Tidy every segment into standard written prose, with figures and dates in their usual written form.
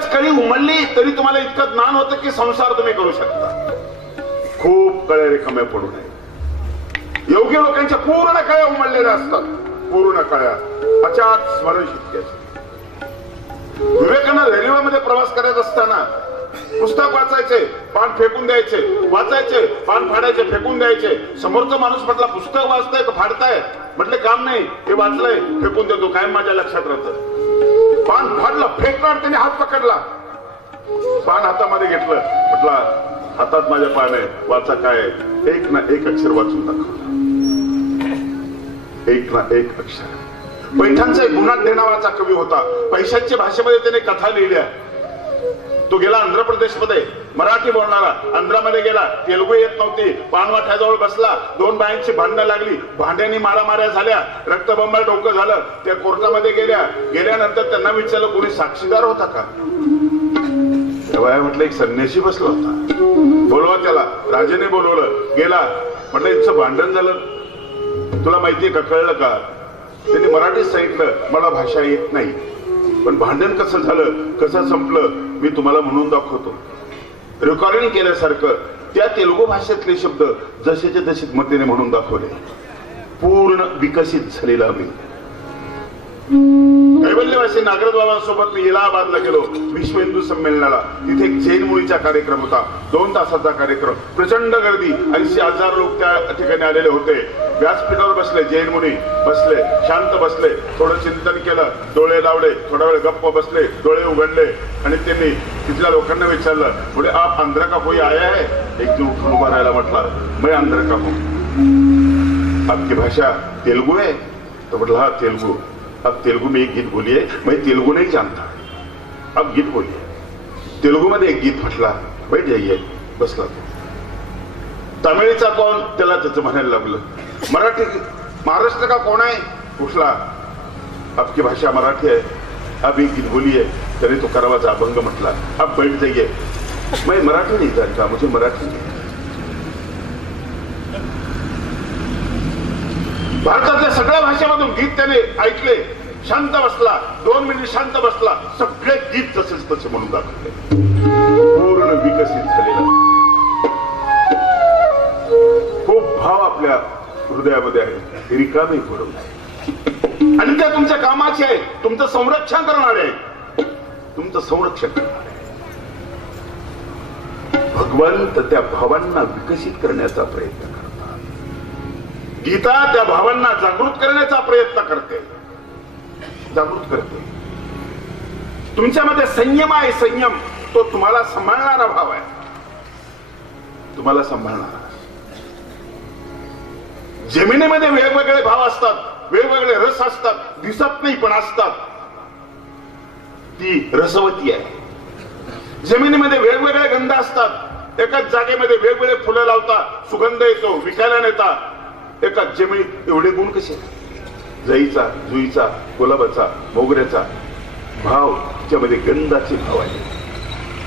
एकच कळी उमलली तरी तुम्हाला इतकं ज्ञान होतं की संसार तुम्ही करू शकता. खूप कळे रिकामे पडू नये. योग्य लोकांच्या पूर्ण कळ्या उमललेल्या असतात. पूर्ण कळ्या अचाट स्मरण शक्ती असते. विवेकानंद रेल्वेमध्ये प्रवास करत असताना पुस्तक वाचायचे, पान फेकून द्यायचे, वाचायचे, पान फाडायचे, फेकून द्यायचे. समोरचा माणूस म्हटला पुस्तक वाचताय का फाडताय? म्हटले काम नाही, हे वाचलंय, फेकून देतो, काय माझ्या लक्षात राहतं. पान फाडलं, फेकणार, त्याने हात पकडला, पान हातामध्ये घेतलं, म्हटला हातात माझ्या पान आहे, वाचा काय? एक ना एक अक्षर वाचून दाखवलं. एक ना एक अक्षर. पैठणचा एक गुणाढ्य नावाचा कवी होता. पैशाच्या भाषेमध्ये त्याने कथा लिहिल्या. तो गेला आंध्र प्रदेशमध्ये, मराठी बोलणारा. आंध्रामध्ये गेला, तेलुगू येत नव्हती. पानवाठ्याजवळ बसला, दोन बायांची भांडणं लागली, भांड्यांनी मारामाऱ्या झाल्या, रक्तबंबाळ डोकं झालं. त्या कोर्टामध्ये गेल्यानंतर त्यांना विचारलं कोणी साक्षीदार होता का? तेव्हा म्हटलं एक संन्यासी बसला होता, बोलवा त्याला. राजाने बोलवलं, गेला, म्हटलं इथं भांडण झालं, तुला माहितीये का, कळलं का? त्यांनी मराठीत सांगितलं, मला भाषा येत नाही, पण भांडण कसं झालं, कसं संपलं, मी तुम्हाला म्हणून दाखवतो. रेकॉर्डिंग केल्यासारखं त्या तेलुगू भाषेतले शब्द जसेचे तसे मतीने म्हणून दाखवले. पूर्ण विकसित झालेला मी. कैवल्यवासी नागरथ बाबांसोबत मी इलाहाबादला गेलो विश्व हिंदू संमेलनाला. तिथे एक जैन मुलीचा कार्यक्रम होता, 2 तासाचा कार्यक्रम. प्रचंड गर्दी, 80,000 लोक त्या ठिकाणी आलेले होते. व्यासपीठावर बसले, जैन मुनी बसले, शांत बसले, थोडं चिंतन केलं, डोळे लावले, थोडा वेळ गप्प बसले, डोळे उघडले आणि त्यांनी तिथल्या लोकांना विचारलं, पुढे आप आंध्र का कोई आया है? एक जण उठून उभा राहायला म्हटला, मैं आंध्र का हूं. आपकी भाषा तेलुगू है? तो म्हटला हा तेलुगू. अब तेलुगु में एक गीत बोलिए. मैं तेलुगु नहीं जानता, अब गीत बोलिए. तेलुगु मध्ये एक गीत म्हटला, बैठ जाइए, बसला तो. तमिळचा कोण? त्याला त्याचं म्हणायला लागलं. मराठी, महाराष्ट्र का कोण आहे? उठला, आपकी भाषा मराठी है, अब एक गीत बोलिए. त्याने तो करावाचा अभंग म्हटला, अब बैठ जाइए. मैं मराठी नहीं जानता, मुझे मराठी नहीं. भारतातल्या सगळ्या भाषेमधून गीत त्याने ऐकले, शांत बसला, 2 मिनिट शांत बसला, सगळे गीत तसेच तसे म्हणून दाखवले. पूर्ण विकसित झालेला. खूप भाव आपल्या हृदयामध्ये आहे, रिकामी पडून आहे आणि त्या तुमच्या कामाचे आहे. तुमचं संरक्षण करणारे आहे, तुमचं संरक्षण करणारे. भगवंत त्या भावांना विकसित करण्याचा प्रयत्न करतात. गीता त्या भावांना जागृत करण्याचा प्रयत्न करते, जागृत करते. तुमच्यामध्ये संयम आहे, संयम. तो तुम्हाला सांभाळणारा भाव आहे, तुम्हाला सांभाळणारा. जमिनीमध्ये वेगवेगळे भाव असतात, वेगवेगळे रस असतात, दिसत नाही पण असतात. ती रसवती आहे. जमिनीमध्ये वेगवेगळे गंध असतात. एकाच जागेमध्ये वेगवेगळे फुलं लावतात, सुगंध येतो, विकायला नेतात. एका जमिनीत एवढे गुण कसे? जाईचा, जुईचा, गुलाबाचा, मोगऱ्याचा भाव, त्यामध्ये गंधाचे भाव आहे.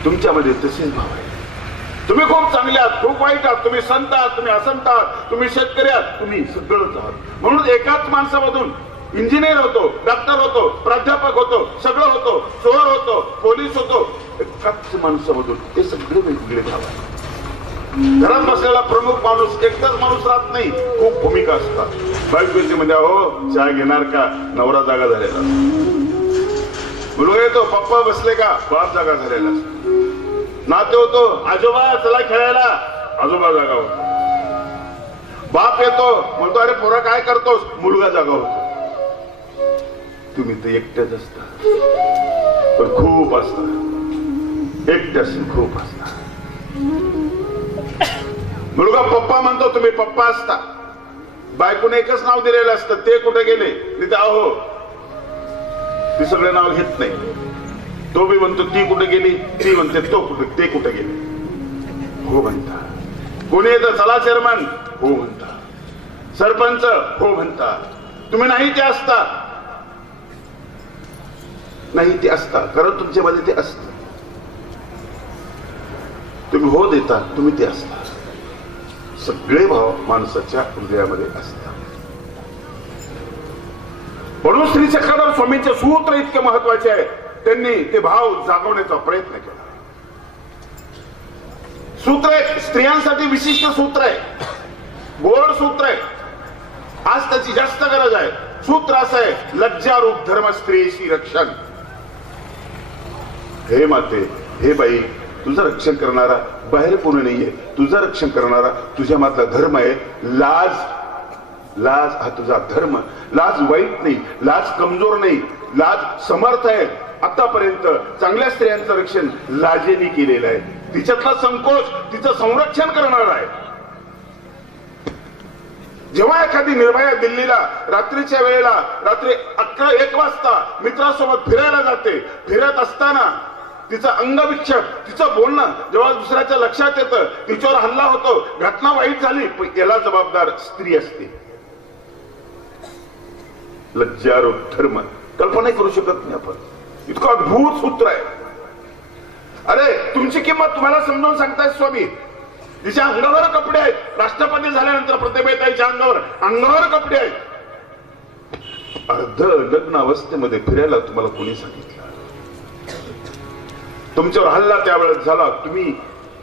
तुमच्यामध्ये तसेच भाव आहे. तुम्ही खूप चांगले आहात, खूप वाईट आहात, तुम्ही संत आहात, तुम्ही असंत आहात, तुम्ही शेतकरी आहात, तुम्ही सगळंच आहात. म्हणून एकाच माणसामधून इंजिनियर होतो, डॉक्टर होतो, प्राध्यापक होतो, सगळं होतो, चोर होतो, पोलीस होतो. एकाच माणसामधून ते सगळे वेगवेगळे भाव आहेत. घरात बसलेला प्रमुख माणूस एकटाच माणूस राहत नाही, खूप भूमिका असतात. बायकोमध्ये हो चहा घेणार का? नवरा जागा झालेला. मुलगा येतो, पप्पा बसले का? बाप जागा झालेला. नाते होतो, आजोबा चला खेळायला, आजोबा जागा होतो. बाप येतो, म्हणतो अरे पोरा काय करतोस? मुलगा जागा होतो. तुम्ही तर एकट्याच असता, पण खूप असता. एकट्याच खूप असता. मुलगा पप्पा म्हणतो, तुम्ही पप्पा असता. बायकोने एकच नाव दिलेलं असतं, ते कुठे गेले? तिथे आहो, ती सगळे नाव घेत नाही. तो बी म्हणतो ती कुठे गेली, ती म्हणते तो कुठे, ते कुठे गेले. हो म्हणता. कोणी येतं, चला चेअरमन, हो म्हणता. सरपंच, हो म्हणता. तुम्ही नाही ते असता, नाही ते असता, कारण तुमच्यामध्ये ते असतं. तुम्ही हो देता, तुम्ही ते असता. सगळे भाव माणसाच्या हृदयामध्ये असतात. म्हणून श्री चक्रधर स्वामींचे सूत्र इतके महत्वाचे आहे. त्यांनी ते भाव जागवण्याचा प्रयत्न केला. सूत्र आहे, स्त्रियांसाठी विशिष्ट सूत्र आहे, गोड सूत्र आहे. आज त्याची जास्त गरज आहे. सूत्र असं आहे, लज्जारूप धर्म स्त्रीशी रक्षण. हे माते, हे बाई, तुझं रक्षण करणारा बाहेर कोणी नाहीये. तुझं रक्षण करणारा तुझ्या मातला धर्म आहे. लाज, लाज हा तुझा धर्म. लाज वाईट नाही, लाज कमजोर नाही, लाज समर्थ आहे. आतापर्यंत चांगल्या स्त्रियांचं रक्षण लाजेने केलेलं आहे. तिच्यातला संकोच तिचं संरक्षण करणार आहे. जेव्हा एखादी निर्भया दिल्लीला रात्रीच्या वेळेला, रात्री 11-1 वाजता मित्रासोबत फिरायला जाते, फिरत असताना तिचं अंगविक्षेप, तिचं बोलणं जेव्हा दुसऱ्याच्या लक्षात येतं, तिच्यावर हल्ला होतो, घटना वाईट झाली, पण याला जबाबदार स्त्री असते. लज्जारूप धर्म कल्पना करू शकत नाही आपण. इतकं अद्भुत सूत्र आहे. अरे तुमची किंमत तुम्हाला समजावून सांगतायत स्वामी. तिच्या अंगावर कपडे आहेत. राष्ट्रपती झाल्यानंतर प्रतिभाताईच्या अंगावर कपडे आहेत. अर्ध लग्न अवस्थेमध्ये फिरायला तुम्हाला कोणी सांगितलं? तुमच्यावर हल्ला त्यावेळेस झाला, तुम्ही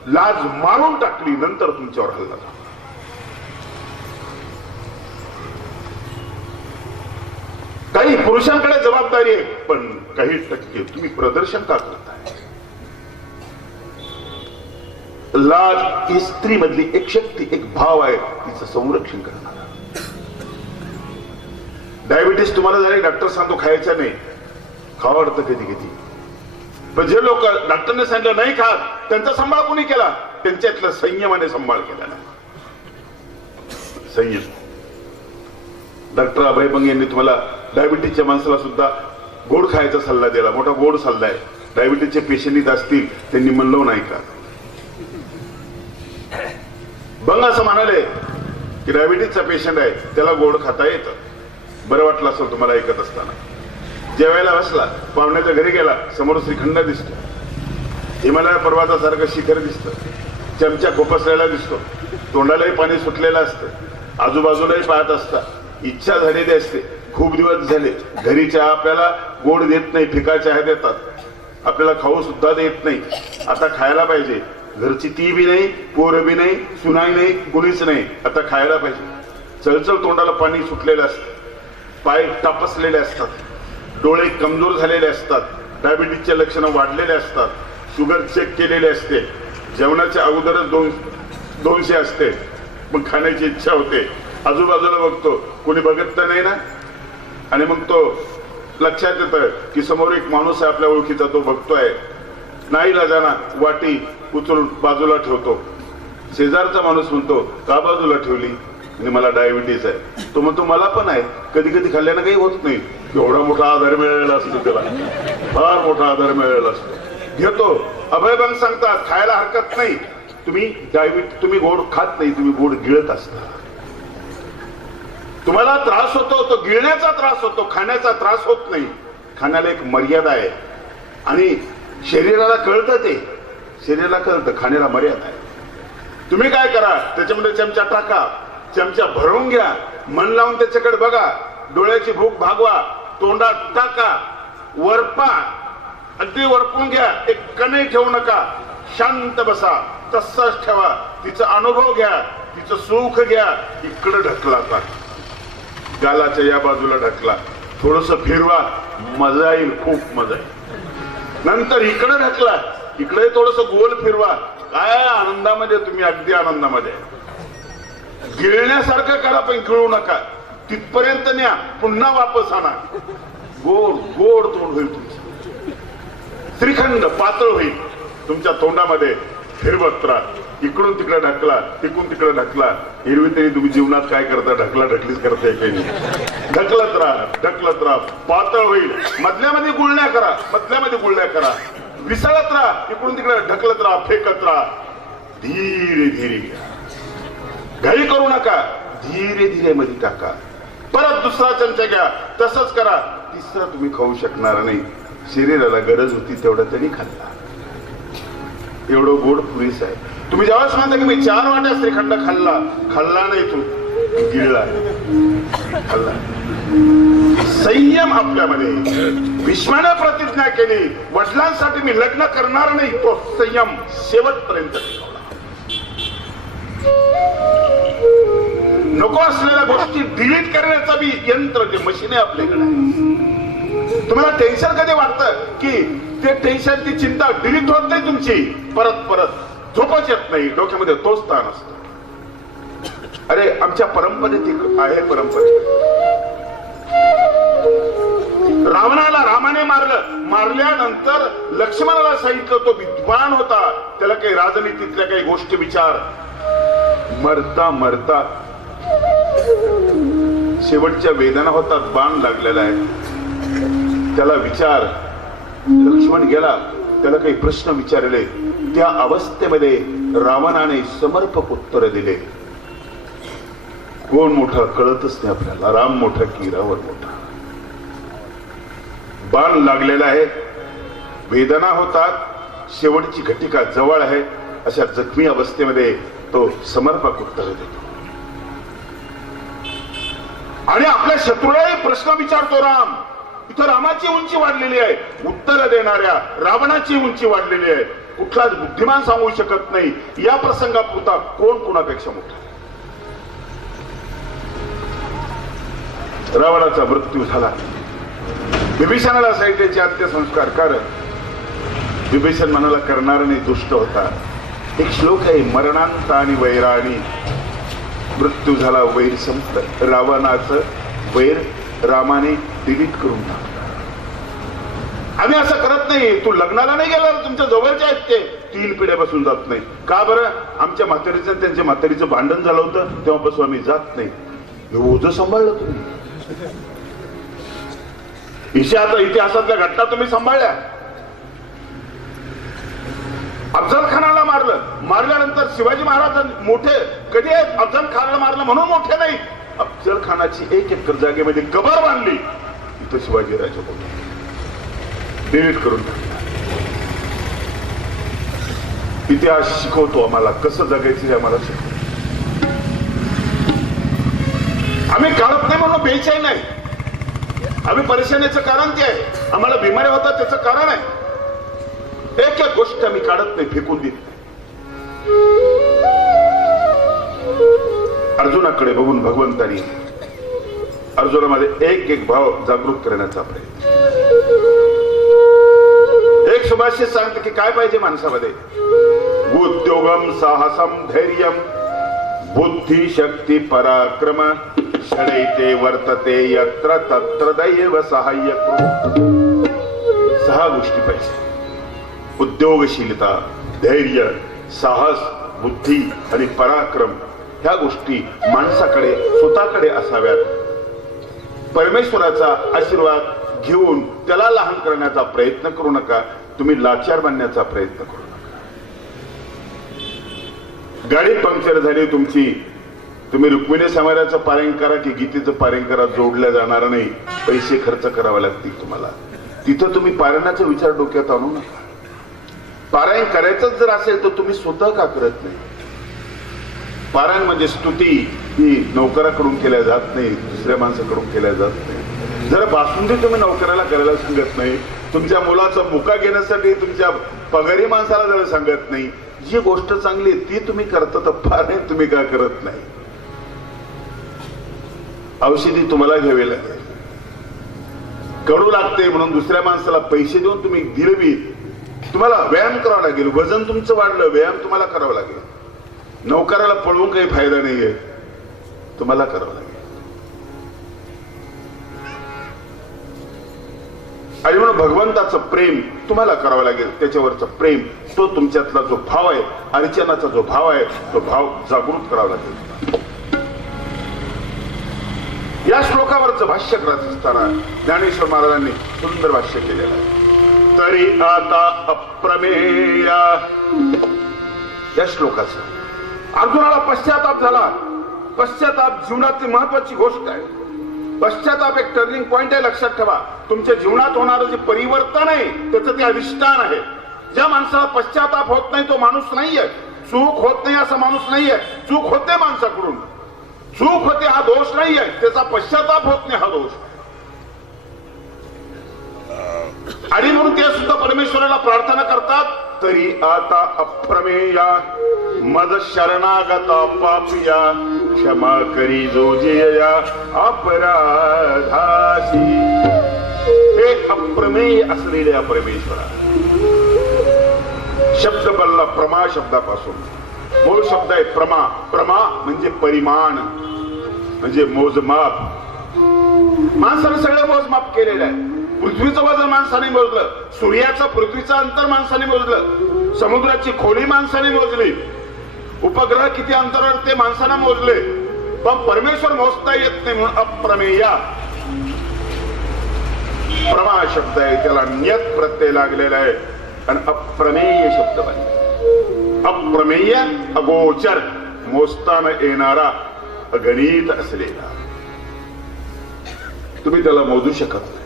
लाज मारून टाकली, नंतर तुमच्यावर हल्ला झाला. काही पुरुषांकडे जबाबदारी आहे, पण काही टक्के तुम्ही प्रदर्शन का करताय? लाज ही स्त्री मधली एक शक्ती, एक भाव आहे, तिचं संरक्षण करणार. डायबिटीस तुम्हाला झाली, डॉक्टर सांगतो खायचं नाही, खावं वाटतं कधी कधी. पण जे लोक डॉक्टरने सांगितलं नाही खात, त्यांचा सांभाळ कोणी केला? त्यांच्यातलं संयमाने सांभाळ केला. संयम. डॉक्टर अभय बंग यांनी तुम्हाला डायबिटीसच्या माणसाला सुद्धा गोड खायचा सल्ला दिला. मोठा गोड सल्ला आहे. डायबिटीसचे पेशंट असतील त्यांनी म्हणलं नाही का. बंग असं म्हणाले की डायबिटीसचा पेशंट आहे, त्याला गोड खाता येतं. बरं वाटलं असेल तुम्हाला ऐकत असताना. जेवायला बसला, पाहुण्याच्या घरी गेला, समोर श्रीखंड दिसतो, हिमालय पर्वतासारखं शिखर दिसतं, चमचा खोपसलेला दिसतो, तोंडालाही पाणी सुटलेलं असतं, आजूबाजूलाही पाहत असता. इच्छा झालेली असते. खूप दिवस झाले घरी चहा आपल्याला गोड देत नाही, फिका चहा देतात, आपल्याला खाऊ सुद्धा देत नाही. आता खायला पाहिजे. घरची ती बी नाही, पोरं बी नाही, सुनाई नाही, कुणीच नाही. आता खायला पाहिजे. चळचळ तोंडाला पाणी सुटलेलं असतं, पाय तापसलेले असतात, डोळे कमजोर झालेले असतात, डायबिटीसचे लक्षणं वाढलेले असतात, शुगर चेक केलेले असते, जेवणाच्या अगोदरच 200 असते, मग खाण्याची इच्छा होते. आजूबाजूला बघतो, कोणी बघत तर नाही ना. आणि मग तो लक्षात येतं की समोर एक माणूस आहे आपल्या ओळखीचा, तो बघतोय. नाही लाजाना वाटी उचलून बाजूला ठेवतो. शेजारचा माणूस म्हणतो का बाजूला ठेवली? आणि मला डायबिटीस आहे. तो म्हणतो मला पण आहे. कधी कधी खाल्ल्यानं काही होत नाही. एवढा मोठा आधार मिळालेला असतो, त्याला फार मोठा आधार मिळालेला असतो. घेतो. अभयबंग सांगतात खायला हरकत नाही. तुम्ही गोड खात नाही, तुम्ही गोड गिळत असता. तुम्हाला त्रास होतो, तो गिळण्याचा त्रास होतो, खाण्याचा त्रास होत नाही. खाण्याला एक मर्यादा आहे आणि शरीराला कळतं. ते शरीराला कळतं खाण्याला मर्यादा आहे. तुम्ही काय करा, त्याच्यामध्ये चमचा टाका, चमचा भरून घ्या, मन लावून त्याच्याकडे बघा, डोळ्याची भूक भागवा, तोंडात टाका, वरपा, अगदी वरपून घ्या, एक कणही ठेवू नका, शांत बसा, तसंच ठेवा. तिचा अनुभव घ्या, तिचं सुख घ्या. इकडे ढकला, गालाच्या या बाजूला ढकला, थोडस फिरवा, मजा येईल, खूप मजा येईल. नंतर इकडे ढकला, इकडे थोडस गोल फिरवा. काय आनंदामध्ये, तुम्ही अगदी आनंदामध्ये. गिळण्यासारखं करा, पण गिळू नका. तिथपर्यंत न्या, पुन्हा वापस आणा. गोड गोड तोंड होईल तुमचं. श्रीखंड पातळ होईल तुमच्या तोंडामध्ये. फिरवत राहा, इकडून तिकडे ढकला, तिकडून तिकडे ढकला. एरवी तरी तुम्ही जीवनात काय करता, ढकला ढकलीच करताय काही नाही. ढकलत राहा, ढकलत राहा, पातळ होईल. मधल्यामध्ये गुळण्या करा, मधल्यामध्ये गुळण्या करा. विसळत राहा, इकडून तिकडे ढकलत राहा, फेकत राहा. धीरे धीरे घ्या, घाई करू नका, धीरे धीरे मध्ये टाका. परत दुसरा चमचा घ्या, तसंच करा. तिसरा तुम्ही खाऊ शकणार नाही. शरीराला गरज होती तेवढा त्यांनी खाल्ला. एवढं गोड पुरेस आहे. तुम्ही जेव्हाच म्हणता की मी 4 वाट्या श्रीखंड खाल्ला, खाल्ला नाही, तू गिळला, खाल्ला. संयम आपल्यामध्ये. भीष्माने प्रतिज्ञा केली, वडिलांसाठी मी लग्न करणार नाही. तो संयम शेवटपर्यंत टिकवला. नको असलेल्या गोष्टी डिलीट करण्याचं बी यंत्र, ते मशीन आहे आपल्याकडे. तुम्हाला टेन्शन कधी वाटतं की ते टेन्शन, ती चिंता डिलीट होत नाही तुमची, परत परत झोपच येत नाही, डोक्यामध्ये तोच ताण असतो. अरे आमच्या परंपरेत आहे, परंपरेत रावणाला रामाने मारल्यानंतर लक्ष्मणाला सांगितलं, तो विद्वान होता, त्याला काही राजनीतीतल्या काही गोष्टी विचार. मरता मरता शेवटच्या वेदना होतात, बाण लागलेला आहे, त्याला विचार. लक्ष्मण गेला, त्याला काही प्रश्न विचारले. त्या अवस्थेमध्ये रावणाने समर्पक उत्तर दिले. कोण मोठा कळतच नाही आपल्याला, राम मोठा की रावण मोठा. बाण लागलेला आहे, वेदना होतात, शेवटची घटिका जवळ आहे. अशा जखमी अवस्थेमध्ये तो समर्पक उत्तर देतो. आणि आपल्या शत्रूलाही प्रश्न विचारतो राम. इथं रामाची उंची वाढलेली आहे, उत्तर देणाऱ्या रावणाची उंची वाढलेली आहे. कुठलाच बुद्धिमान सांगू शकत नाही या प्रसंगापुरता कोण कुणापेक्षा मोठा. रावणाचा मृत्यू झाला. विभीषणाला सांगितल्याचे अंत्यसंस्कार कर. विभीषण मनाला करणार नाही, दुष्ट होता. एक श्लोक आहे, मरणांत आणि वैराणी. मृत्यू झाला, वैर संपलं. रावणाचं वैर रामाने डिलीट करून टाकलं. आम्ही असं करत नाही. तू लग्नाला नाही गेला, तुमच्या जवळचे आहेत ते 3 पिढ्या बसून जात नाही. का बरं? आमच्या म्हातारीचं त्यांच्या म्हातारीचं भांडण झालं होतं, तेव्हापासून आम्ही जात नाही. ओझं सांभाळलं तुम्ही. इतिहासातल्या घटना तुम्ही सांभाळल्या. अफजल खानाला मारल्यानंतर शिवाजी महाराज मोठे कधी आहेत? अफजल खानाला मारलं म्हणून मोठे नाही. अफजल खानाची 1 एकर जागेमध्ये कबर बांधली, इथं शिवाजी राजा बोलला, डिलीट करून टाकला. इतिहास शिकवतो आम्हाला, कसं जगायचं हे आम्हाला शिकवतो. आम्ही काढत नाही म्हणून बेचैन नाही. आम्ही परेशानीचं कारण ते आहे, आम्हाला बिमारी होतात त्याचं कारण आहे. एक एक गोष्ट आम्ही काढत नाही, फेकून देत नाही. अर्जुनाकडे बघून भगवंतानी अर्जुनामध्ये एक भाव जागृत करण्याचा प्रयत्न. एक सुभाषित सांगते की काय पाहिजे माणसामध्ये? उद्योगम साहसम धैर्यम बुद्धी शक्ती पराक्रम षडैते वर्तते यत्र तत्र दैव सहाय्य. 6 गोष्टी पाहिजे. उद्योगशीलता, धैर्य, साहस, बुद्धी आणि पराक्रम. ह्या गोष्टी माणसाकडे स्वतःकडे असाव्यात. परमेश्वराचा आशीर्वाद घेऊन त्याला लहान करण्याचा प्रयत्न करू नका. तुम्ही लाचार बनण्याचा प्रयत्न करू नका. गाडी पंक्चर झाली तुमची, तुम्ही रुक्मिणी समाजाचं पारायण करा की गीतेचं पारायण करा, जोडल्या जाणार नाही. पैसे खर्च करावे लागतील तुम्हाला. तिथं तुम्ही पारायणाचा विचार डोक्यात आणू नका. पारायण करायचंच जर असेल तर तुम्ही स्वतः का करत नाही? पारायण म्हणजे स्तुती ही नोकराकडून केल्या जात नाही, दुसऱ्या माणसाकडून केल्या जात नाही. जर बासुंदी तुम्ही नोकराला करायला सांगत नाही, तुमच्या मुलाचा मुका घेण्यासाठी तुमच्या पगारी माणसाला जर सांगत नाही, जी गोष्ट चांगली ती तुम्ही करता, तर पारायण तुम्ही का करत नाही? औषधी तुम्हाला घ्यावी लागेल, कडू लागते म्हणून दुसऱ्या माणसाला पैसे देऊन तुम्ही दिलवी. तुम्हाला व्यायाम करावा लागेल, वजन तुमचं वाढलं, व्यायाम तुम्हाला करावा लागेल. नोकराला पळवून काही फायदा नाहीये, तुम्हाला करावं लागेल. आणि म्हणून भगवंताचं प्रेम तुम्हाला करावं लागेल. त्याच्यावरचं प्रेम, तो तुमच्यातला जो भाव आहे, अर्चनाचा जो भाव आहे, तो भाव जागृत करावा लागेल. या श्लोकावरचं भाष्य करत असताना ज्ञानेश्वर महाराजांनी सुंदर भाष्य केलेलं आहे. तरी आता अप्रमेय या श्लोकाचं अर्जुनाला पश्चाताप झाला. पश्चाताप जीवनातली महत्वाची गोष्ट आहे. पश्चाताप एक टर्निंग पॉइंट आहे, लक्षात ठेवा. तुमच्या जीवनात होणारं जे परिवर्तन आहे त्याचं ते अधिष्ठान आहे. ज्या माणसाला पश्चाताप होत नाही तो माणूस नाहीये. चूक होत नाही असा माणूस नाहीये. चूक होते माणसाकडून, चूक होते हा दोष नाहीये, त्याचा पश्चाताप होत नाही हा दोष. आणि म्हणून ते सुद्धा परमेश्वराला प्रार्थना करतात, तरी आता अप्रमेया मद शरणागता पापिया क्षमा करी जोजिया अपराधासी. हे अप्रमेय असलेल्या परमेश्वरा. शब्द बनला प्रमा शब्दापासून. मूळ शब्द आहे प्रमा. प्रमा म्हणजे परिमाण, म्हणजे मोजमाप. माणसाने सगळं मोजमाप केलेलं आहे. पृथ्वीचं वजन माणसाने मोजलं, सूर्याचं पृथ्वीचं अंतर माणसाने मोजलं, समुद्राची खोली माणसाने मोजली, उपग्रह किती अंतरावर ते माणसाने मोजले. पण परमेश्वर मोजता येत नाही म्हणून अप्रमेया. प्रमा शब्द आहे, त्याला नियत प्रत्यय लागलेला आहे आणि अप्रमेय शब्द बनले. अप्रमेय अगोचर, मोजता न येणारा, अगणित असलेला. तुम्ही त्याला मोजू शकत नाही.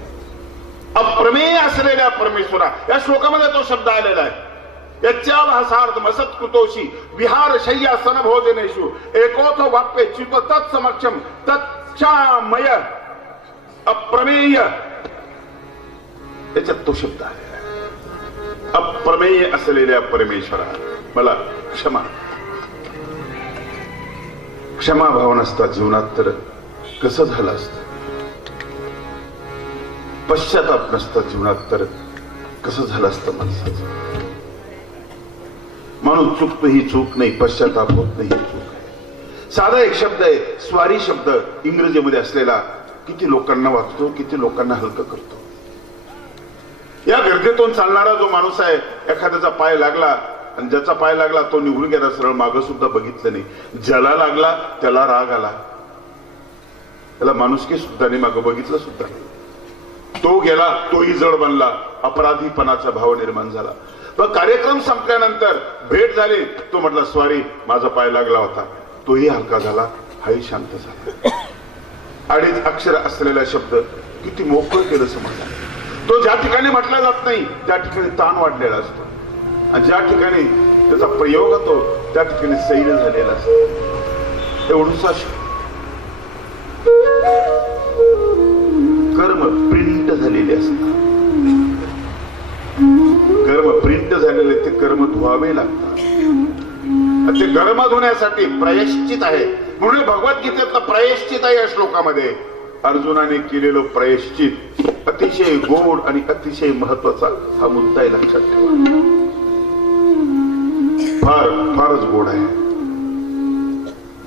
अप्रमेय असलेल्या परमेश्वरा या श्लोकामध्ये तो शब्द आलेला आहे. यच्चा भासार्थ मसत्कुतोषी विहार शय्या सनभोजनेषु एकोथ वाप्ये चित्त तत्समक्षम तच्छामय अप्रमेय, याच्यात तो शब्द आलेला आहे. अप्रमेय असलेल्या परमेश्वरा मला क्षमा. क्षमा भाव नसता जीवनात तर कसं झालं असतं. पश्चाताप नसता जीवनात तर कसं झालं असतं माणसाचं. म्हणून चुकतं ही चूक नाही, पश्चाताप होत नाही ही चूक आहे. साधा एक शब्द आहे स्वारी शब्द, इंग्रजीमध्ये असलेला. किती लोकांना वाचतो, किती लोकांना हलकं करतो. या गर्दीतून चालणारा जो माणूस आहे, एखाद्याचा पाय लागला आणि ज्याचा पाय लागला तो निघून गेला, सरळ मागं सुद्धा बघितलं नाही. ज्याला लागला त्याला राग आला, त्याला माणुसकी सुद्धा नाही, मागं बघितलं सुद्धा नाही. तो गेला, तोही जड बनला, अपराधीपणाचा भाव निर्माण झाला. पण कार्यक्रम संपल्यानंतर भेट झाली, तो म्हटला स्वारी माझा पाय लागला होता. तोही हलका झाला, हाही शांत झाला. अडीच अक्षर असलेला शब्द किती मोकळं केलं समजला. तो ज्या ठिकाणी म्हटला जात नाही त्या ठिकाणी ताण वाढलेला असतो, आणि ज्या ठिकाणी त्याचा प्रयोग होतो त्या ठिकाणी सैल झालेला असतो. एवढूसा कर्म प्रिंट झालेले असतात. कर्म प्रिंट झालेले ते कर्म धुवावे लागतात. ते कर्म धुण्यासाठी प्रायश्चित आहे. म्हणून भगवद्गीतेतलं प्रायश्चित आहे. या श्लोकामध्ये अर्जुनाने केलेलं प्रायश्चित अतिशय गोड आणि अतिशय महत्वाचा हा मुद्दा आहे, लक्षात ठेवा. फारच गोड आहे.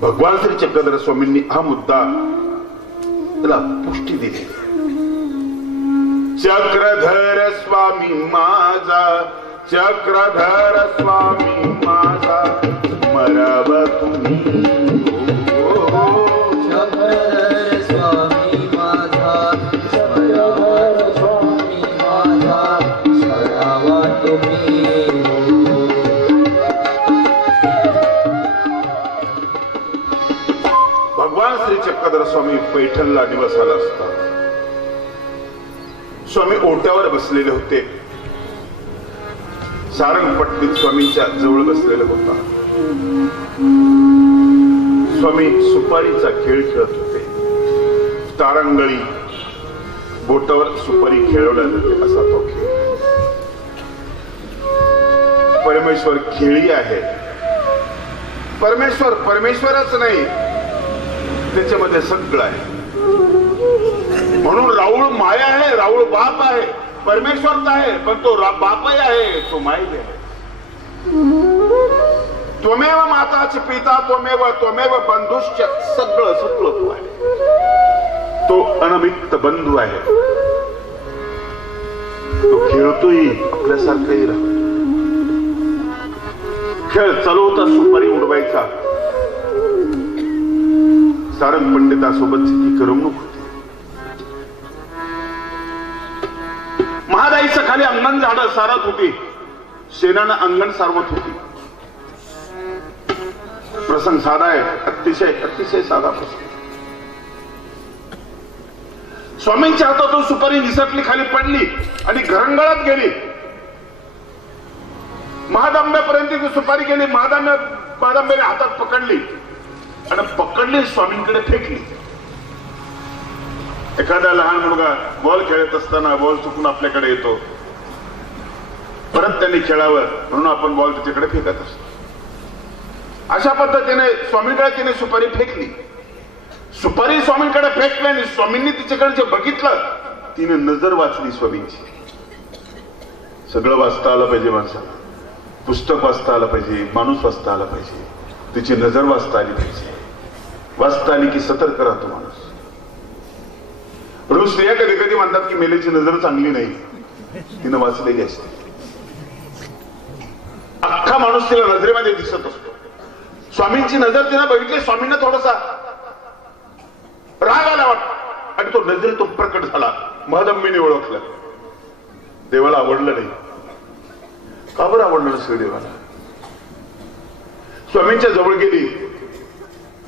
भगवान श्री चक्रधर स्वामींनी हा मुद्दा त्याला पुष्टी दिली. चक्रधर स्वामी माझा, चक्रधर स्वामी माझा, मराव तुम्ही. चक्रधर स्वामी माझा, चक्रधर स्वामी माझा, मरावा तुम्ही. भगवान श्री चक्रधर स्वामी पैठणला निवासाला असतात. स्वामी ओट्यावर बसलेले होते. सारंगपट्टीत स्वामींच्या जवळ बसलेले होता. स्वामी सुपारीचा खेळ खेळत होते. तारंगळी बोटावर सुपारी खेळवल्या जाते असा तो खेळ. परमेश्वर खेळी आहे. परमेश्वर परमेश्वरच नाही, त्याच्यामध्ये सगळं आहे. म्हणून राऊळ माया आहे, राऊळ बाप आहे. परमेश्वर आहे पण तो बापही आहे, तो माई आहे. त्वमेव माताच पिता त्वमेव बंधुश्च, सगळं सगळं तो आहे. तो अनमित्त बंधू आहे. तो खेळतोय आपल्यासारखंही राहतो. खेळ चालवता सुपारी उडवायचा. सारंग पंडितासोबतची ती करमणूक होती. महादाईचं खाली अंगण झाडं सारत होती. शेणानं अंगण सारवत होती. प्रसंग साधा आहे, अतिशय अतिशय साधा प्रसंग. स्वामींच्या हातातून सुपारी निसटली, खाली पडली आणि घरंगळात गेली. महादांब्यापर्यंत ती सुपारी गेली. महादांब्याने हातात पकडली आणि पकडली, स्वामींकडे फेकली. एखादा लहान मुलगा बॉल खेळत असताना बॉल चुकून आपल्याकडे येतो, परत त्यांनी खेळावं म्हणून आपण बॉल त्याच्याकडे फेकत असतो. अशा पद्धतीने स्वामींकडे तिने सुपारी फेकली. सुपारी स्वामींकडे फेकल्याने स्वामींनी तिच्याकडे जे बघितलं, तिने नजर वाचली स्वामींची. सगळं वाचता आलं पाहिजे माणसाला, पुस्तक वाचता आलं पाहिजे, माणूस वाचता आला पाहिजे, तिची नजर वाचता आली पाहिजे. वाचता आली की सतर्क राहतो माणूस. म्हणून स्त्रिया कधी कधी म्हणतात की मेलेची नजर चांगली नाही, तिनं वाचलेली असते. अख्खा माणूस तिला नजरेमध्ये दिसत असतो. स्वामींची नजर तिनं बघितली. स्वामींना थोडासा राग आला वाटत आणि तो नजरेतून प्रकट झाला. महदम्मीने ओळखलं. देवाला आवडलं नाही. का बरं आवडलं नसेल देवाला? स्वामींच्या जवळ गेली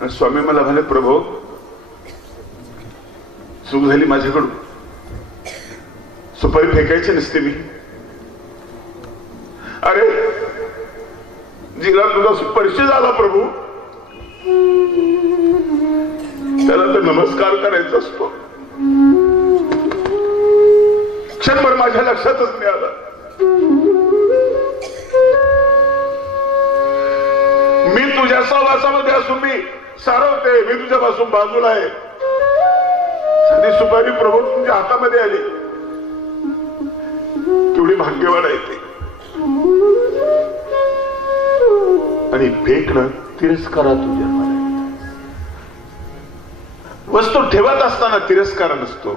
आणि स्वामी मला म्हणे, प्रभू चूक झाली माझ्याकडून, सुपारी फेकायची नसते मी. अरे जिला तुझा स्पर्श झाला प्रभू, त्याला तर नमस्कार करायचा असतो. क्षणभर माझ्या लक्षातच नाही आलं. मी तुझ्या सहवासामध्ये असून मी सारवते, मी तुझ्यापासून बाजूला आहे. साधी सुपारी प्रभू तुमच्या हातामध्ये आली. केवढी भाग्यवान आहे ते. आणि फेकणं तिरस्कारातून जन्माला येतं. वस्तू ठेवत असताना तिरस्कार नसतो,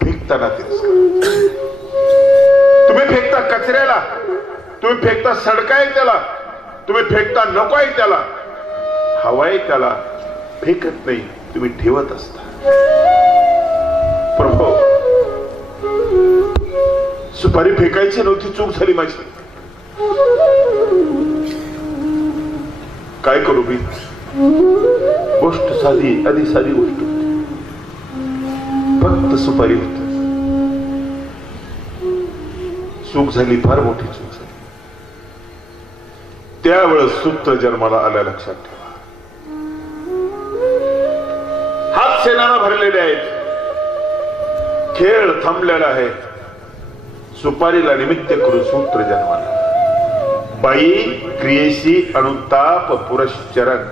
फेकताना तिरस्कार. तुम्ही फेकता कचऱ्याला, तुम्ही फेकता सडकाय त्याला, तुम्ही फेकता नको आहे त्याला, हवाय त्याला, फेकत नाही, तुम्ही ठेवत असता. प्रभू सुपारी फेकायची नव्हती, चूक झाली माझी. काय करू मी? गोष्ट साधी, आधी साधी गोष्ट होती, फक्त सुपारी होती. चूक झाली, फार मोठी चूक झाली. त्यावेळेस सूत्र जन्माला आल्या, लक्षात ठेवा. हात सेनाला भरलेले आहेत, खेळ थांबलेला आहे. सुपारीला निमित्त करून सूत्र जन्माला. बाई क्रियेशी अनुताप पुरश्चरण.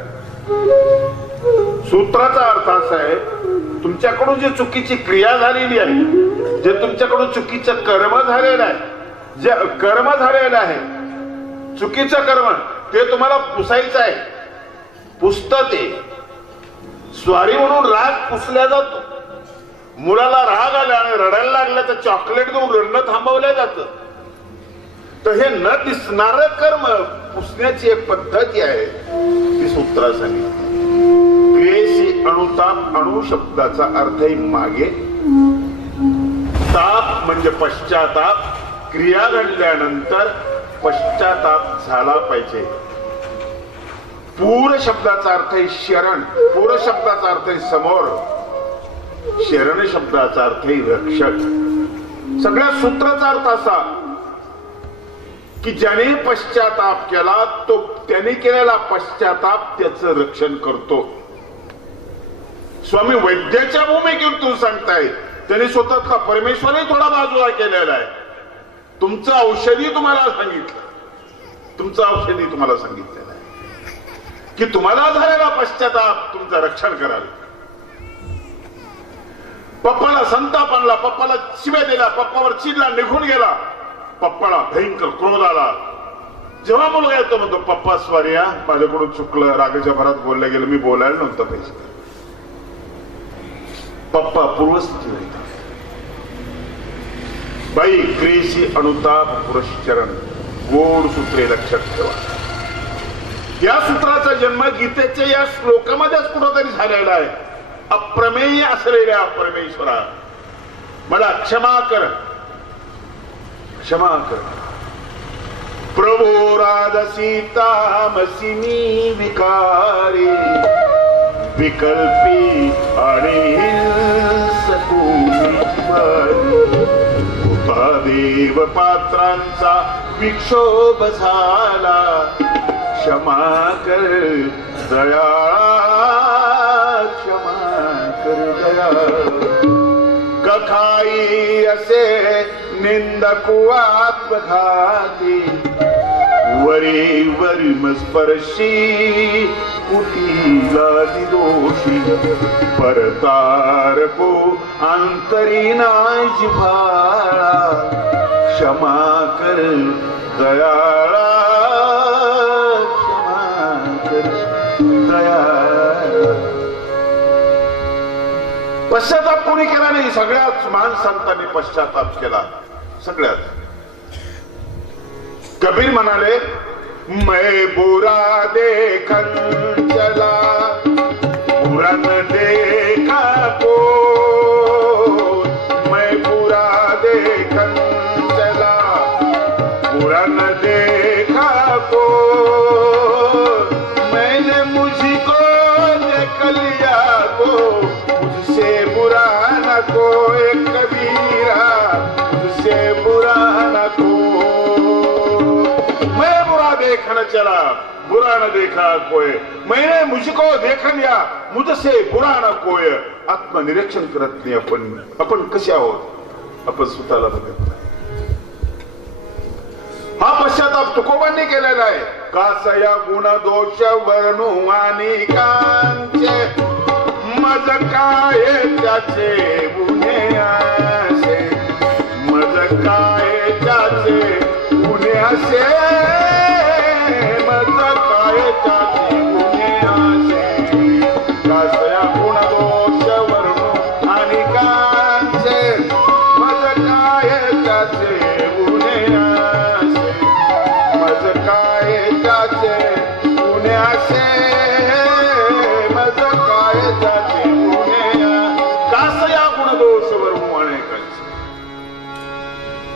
सूत्राचा अर्थ असा आहे, तुमच्याकडून जी चुकीची क्रिया झालेली आहे, जे तुमच्याकडून चुकीचं कर्म झालेलं आहे, जे कर्म झालेलं आहे, चुकीचं कर्म, ते तुम्हाला पुसायचं आहे. पुसत ते स्वारी म्हणून राग पुसल्या जातो. मुलाला राग आला आणि रडायला लागला तर चॉकलेट देऊन रडणं थांबवलं जातं. तर हे न दिसणार कर्म पुसण्याची एक पद्धती आहे, ती सूत्रा सांगितली. क्रियेशी अनुताप, अणु शब्दाचा अर्थही मागे. ताप म्हणजे पश्चाताप. क्रिया घडल्यानंतर पश्चाताप झाला पाहिजे. पूर शब्दाचा अर्थ आहे शरण. पूर शब्दाचा अर्थ आहे समोर. शरण शब्दाचा अर्थ आहे रक्षक. सगळ्या सूत्राचा अर्थ असा की ज्याने पश्चाताप केला, तो त्याने केलेला पश्चाताप त्याचं रक्षण करतो. स्वामी वैद्याच्या भूमिकेतून सांगताय, त्याने स्वतःचा परमेश्वरही थोडा बाजूला केलेला आहे. तुमचं औषधी तुम्हाला सांगितलं, तुमचं औषधी तुम्हाला सांगितलेलं आहे की तुम्हाला झालेला पश्चाताप तुमचं रक्षण कराल. पप्पाला संताप आणला, पप्पाला शिव्या दिला, पप्पावर चिडला, निघून गेला. पप्पाला भयंकर क्रोध आला. जेव्हा मुलगा येतो म्हणतो, पप्पा स्वारी, माझ्याकडून चुकलं, रागाच्या भरात बोलल्या गेलं, मी बोलायला नव्हतं पाहिजे. पप्पा पूर्वस्थितीला येतात. बाई क्रियेशी अनुताप पुरश्चरण. गोड सूत्रे लक्षात ठेवा. या सूत्राचा जन्म गीतेच्या या श्लोकामध्येच कुठंतरी झालेला आहे. अप्रमेय असलेल्या परमेश्वरा, मला क्षमा कर, क्षमा कर. प्रभो राजसीतामसी मी विकारी, विकल्पी आणि देव पात्रांचा विक्षोभ झाला. क्षमा कर दया, क्षमा कर दया. कखाई असे निंदकु आत्मघाती वरी वरी स्पर्शी कुटीला दोषी परतारको अंतरीना जिव्हाळा क्षमा कर दयाळा क्षमा कर दयाळा. पश्चाताप कोणी केला नाही. सगळ्यात महान संतांनी पश्चाताप केला. सगळ्यात. कबीर म्हणाले मैं बुरा देखन चला बुरा न देखा को मैं बुरा देखन चला बुरा न देखा को मैंने मुझको देख लिया तो मुझसे बुरा न कोई कबीरा मुझसे बुरा न कोई. देखना चला बुरा न देखा कोय मैंने मुझको देख लिया मुझसे बुरा न कोय. आत्मनिरीक्षण करत नाही आपण कसे आहोत आपण स्वतःला बघत नाही. हा पश्चाताप तुकोबांनी केलेला आहे. कासया गुण दोष वर्णू आणि कांचे मज काय त्याचे गुन्हे असे मज काय त्याचे गुन्हे असे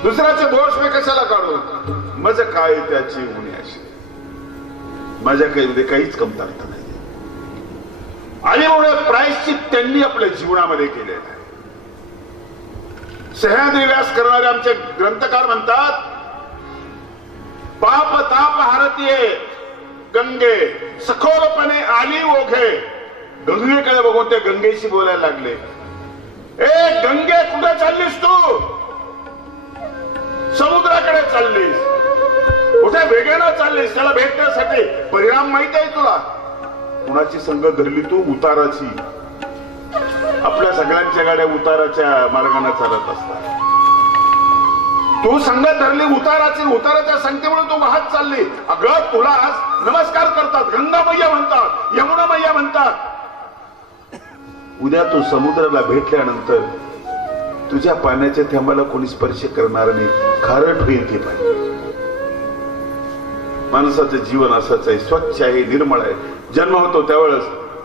दुसऱ्याचे दोष मी कशाला काढू मज काय त्याची गुन्हे अशी. माझ्या काही काहीच कमतरता नाही. आणि एवढं प्रायश्चित त्यांनी आपल्या जीवनामध्ये केलेलं आहे. सह्याद्री व्यास करणारे आमचे ग्रंथकार म्हणतात पाप ताप हारतीये गंगे सखोलपणे आली ओघे. गंगेकडे बघून ते गंगेशी बोलायला लागले. ए गंगे कुठे चाललीस तू. समुद्राकडे चाललीस. कुठे वेगळ्यानं चाललीस. त्याला भेटण्यासाठी परिणाम माहिती आहे तुला. कुणाची संग धरली तू उताराची. आपल्या सगळ्यांच्या गाड्या उताराच्या मार्गाने चालत असतात. तू संगत धरली उताराची. उताराच्या संगतीमुळे तू वाहत चालली. अगं तुला आज नमस्कार करतात. गंगा मैया म्हणतात यमुना मैया म्हणतात. उद्या तू समुद्राला भेटल्यानंतर तुझ्या पाण्याच्या थेंबाला कोणी स्पर्श करणार नाही. खारट होईल ते पाणी. माणसाचं जीवन असंच आहे. स्वच्छ आहे निर्मळ आहे. जन्म होतो त्यावेळेस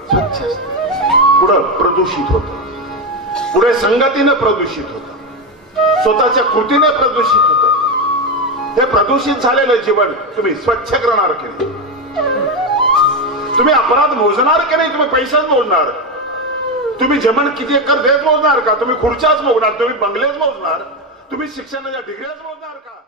स्वच्छ असत. पुढं प्रदूषित होत. पुढे संगतीनं प्रदूषित होत. स्वतःच्या कृतीने प्रदूषित होत. हे प्रदूषित झालेलं जीवन तुम्ही स्वच्छ करणार की नाही. तुम्ही अपराध मोजणार की नाही. तुम्ही पैसाच मोजणार. तुम्ही जमन किती एकर देत मोजणार का. तुम्ही खुर्च्याच मोजणार. तुम्ही बंगलेच मोजणार. तुम्ही शिक्षणाच्या डिग्र्याच मोजणार का.